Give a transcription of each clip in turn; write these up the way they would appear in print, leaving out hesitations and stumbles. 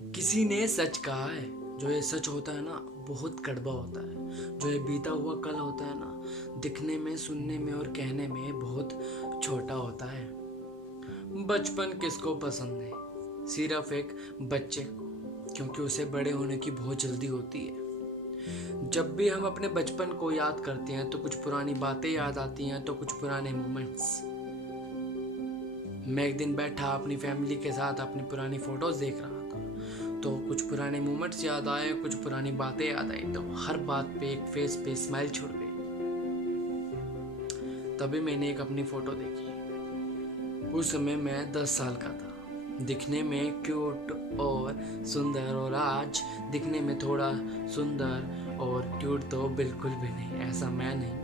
किसी ने सच कहा है, जो ये सच होता है ना बहुत कड़वा होता है। जो ये बीता हुआ कल होता है ना, दिखने में, सुनने में और कहने में बहुत छोटा होता है। बचपन किसको पसंद है? सिर्फ एक बच्चे को, क्योंकि उसे बड़े होने की बहुत जल्दी होती है। जब भी हम अपने बचपन को याद करते हैं तो कुछ पुरानी बातें याद आती हैं, तो कुछ पुराने मोमेंट्स। मैं एक दिन बैठा अपनी फैमिली के साथ अपनी पुरानी फोटोज देख रहा था, तो कुछ पुराने मोमेंट्स याद आए, कुछ पुरानी बातें याद आई, तो हर बात पे एक फेस पे स्माइल छुड़ गई। तभी मैंने एक अपनी फोटो देखी। उस समय मैं 10 साल का था, दिखने में क्यूट और सुंदर, और आज दिखने में थोड़ा सुंदर और क्यूट तो बिल्कुल भी नहीं। ऐसा मैं नहीं,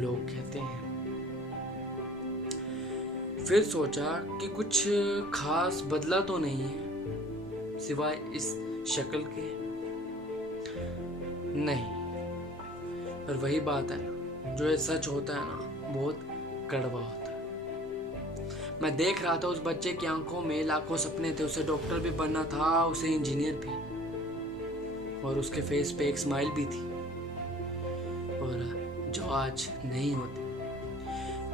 लोग कहते हैं। फिर सोचा कि कुछ खास बदला तो नहीं है सिवाय इस शक्ल के। नहीं, पर वही बात है ना, जो ये सच होता है ना बहुत कड़वा होता है। मैं देख रहा था उस बच्चे की आंखों में लाखों सपने थे। उसे डॉक्टर भी बनना था, उसे इंजीनियर भी, और उसके फेस पे एक स्माइल भी थी, और जो आज नहीं होती।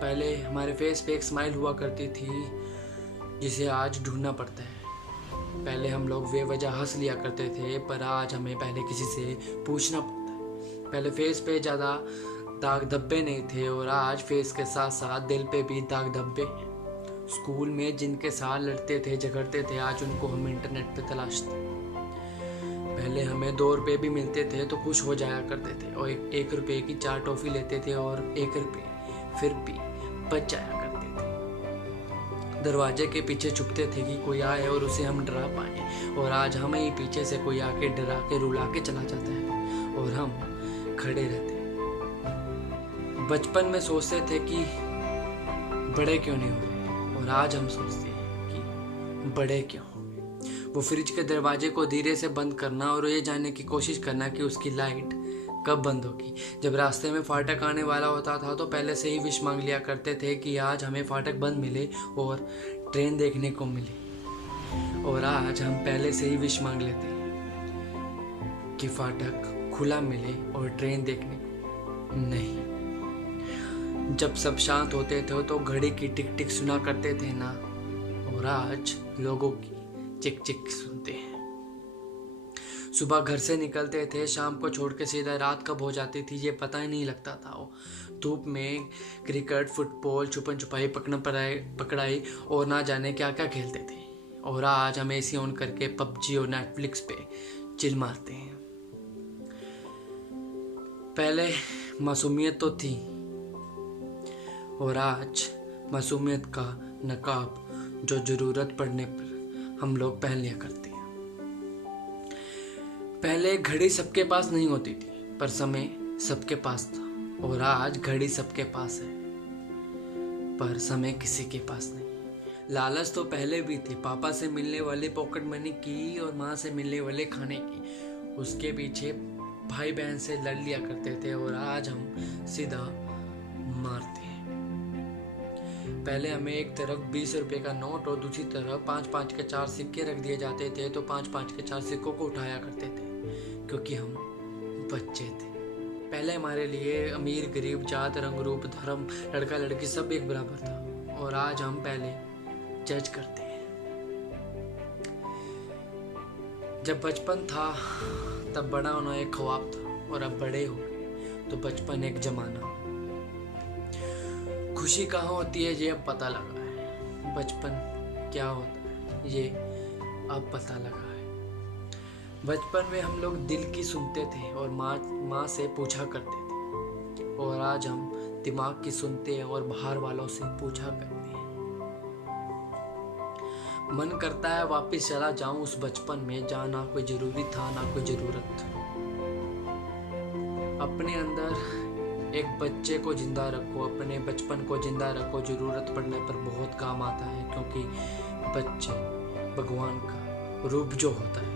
पहले हमारे फेस पे एक स्माइल हुआ करती थी जिसे आज ढूंढना पड़ता है। पहले हम लोग बेवजह हंस लिया करते थे, पर आज हमें पहले किसी से पूछना पड़ता है। पहले फेस पे ज़्यादा दाग धब्बे नहीं थे, और आज फेस के साथ साथ दिल पे भी दाग धब्बे हैं। स्कूल में जिनके साथ लड़ते थे, झगड़ते थे, आज उनको हम इंटरनेट पे तलाशते। पहले हमें 2 रुपये भी मिलते थे तो खुश हो जाया करते थे, और 1 रुपये की 4 टॉफी लेते थे, और 1 रुपये फिर भी बच जाया करते थे। दरवाजे के पीछे छुपते थे कि कोई आए और उसे हम डरा पाए, और आज हमें ही पीछे से कोई आके डरा के रुला के चला जाता है और हम खड़े रहते हैं। बचपन में सोचते थे कि बड़े क्यों नहीं हो, और आज हम सोचते हैं कि बड़े क्यों हो। वो फ्रिज के दरवाजे को धीरे से बंद करना और ये जानने की कोशिश करना कि उसकी लाइट कब बंद होगी। जब रास्ते में फाटक आने वाला होता था तो पहले से ही विश मांग लिया करते थे कि आज हमें फाटक बंद मिले और ट्रेन देखने को मिले। और आज हम पहले से ही विश मांग लेते हैं कि फाटक खुला मिले और ट्रेन देखने को नहीं। जब सब शांत होते थे तो घड़ी की टिक टिक सुना करते थे ना, और आज लोगों की चिक चिक सुनते हैं। सुबह घर से निकलते थे, शाम को छोड़ के सीधा रात कब हो जाती थी ये पता ही नहीं लगता था। वो धूप में क्रिकेट, फुटबॉल, छुपन छुपाई, पकड़ाई और ना जाने क्या क्या खेलते थे, और आज हम एसी ऑन करके पबजी और नेटफ्लिक्स पे चिल मारते हैं। पहले मासूमियत तो थी, और आज मासूमियत का नकाब जो ज़रूरत पड़ने पर हम लोग पहन लिया करते हैं। पहले घड़ी सबके पास नहीं होती थी, पर समय सबके पास था, और आज घड़ी सबके पास है पर समय किसी के पास नहीं। लालच तो पहले भी थी, पापा से मिलने वाले पॉकेट मनी की और माँ से मिलने वाले खाने की। उसके पीछे भाई बहन से लड़ लिया करते थे, और आज हम सीधा मारते हैं। पहले हमें एक तरफ 20 रुपए का नोट और दूसरी तरफ 5-5 के 4 सिक्के रख दिए जाते थे, तो 5-5 के 4 सिक्कों को उठाया करते थे, क्योंकि हम बच्चे थे। पहले हमारे लिए अमीर गरीब, जात रंग रूप धर्म, लड़का लड़की सब एक बराबर था, और आज हम पहले जज करते हैं। जब बचपन था तब बड़ा होना एक ख्वाब था, और अब बड़े हो गए तो बचपन एक जमाना। खुशी कहाँ होती है ये अब पता लगा है, बचपन क्या होता है ये अब पता लगा है। बचपन में हम लोग दिल की सुनते थे और माँ से पूछा करते थे, और आज हम दिमाग की सुनते हैं और बाहर वालों से पूछा करते हैं। मन करता है वापस चला जाऊं उस बचपन में, जहाँ ना कोई जरूरी था ना कोई जरूरत। अपने अंदर एक बच्चे को जिंदा रखो, अपने बचपन को जिंदा रखो, जरूरत पड़ने पर बहुत काम आता है, क्योंकि बच्चे भगवान का रूप जो होता है